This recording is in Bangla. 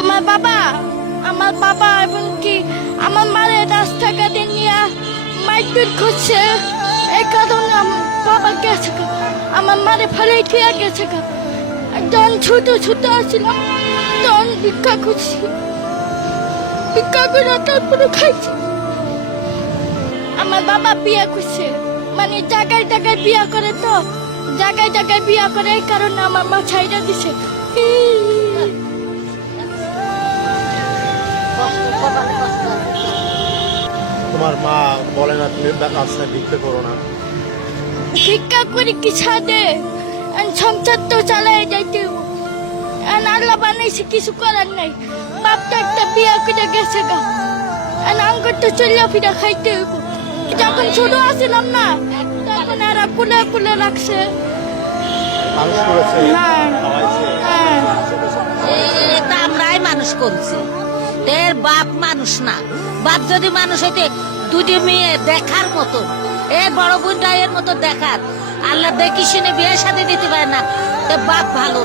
আমার বাবা আমার বাবা এবং কি আমার মারে রাস্তাঘাটে নিয়ে মারপিট করছে। এই কারণে আমার বাবা গেছে গা। আমার মারে ফেলে ঠিক গেছে গা। যখন ছোট ছোট ছিলাম তখন ভিক্ষা করছি, ভিক্ষা করে তারপরে খাইছি। আমার বাবা বিয়ে করছে, মানে জায়গায় জায়গায় বিয়ে করে, তো জায়গায় জায়গায় বিয়ে করে, এই কারণে আমার মা ছাইড়া দিছে। তোমার মা বলে না তুমি রাস্তায় ভিক্ষা করো না? ভিক্ষা করে কি ছাদে সংসার তো চালাই যাইতে হবে। আল্লাহ বানাইছে, কিছু করার নাই। বাপটা একটা বিয়ে করে গেছে গা, আঙ্কর তো চলিয়া ফিরা খাইতে হইব। যখন ছোট আসিলাম না তখন এরা কুলে কুলে রাখছে। মানুষ করেছে, হ্যাঁ খাওয়াইছে। হ্যাঁ এটা আমরাই মানুষ করছি, এর বাপ মানুষ না। বাপ যদি মানুষ হইতে দুটি মেয়ে দেখার মতো, এর বড় বোনটা এর মতো দেখার, আল্লাহ দেখি শুনে বিয়ে শাদী দিতে পারে না, তো বাপ ভালো।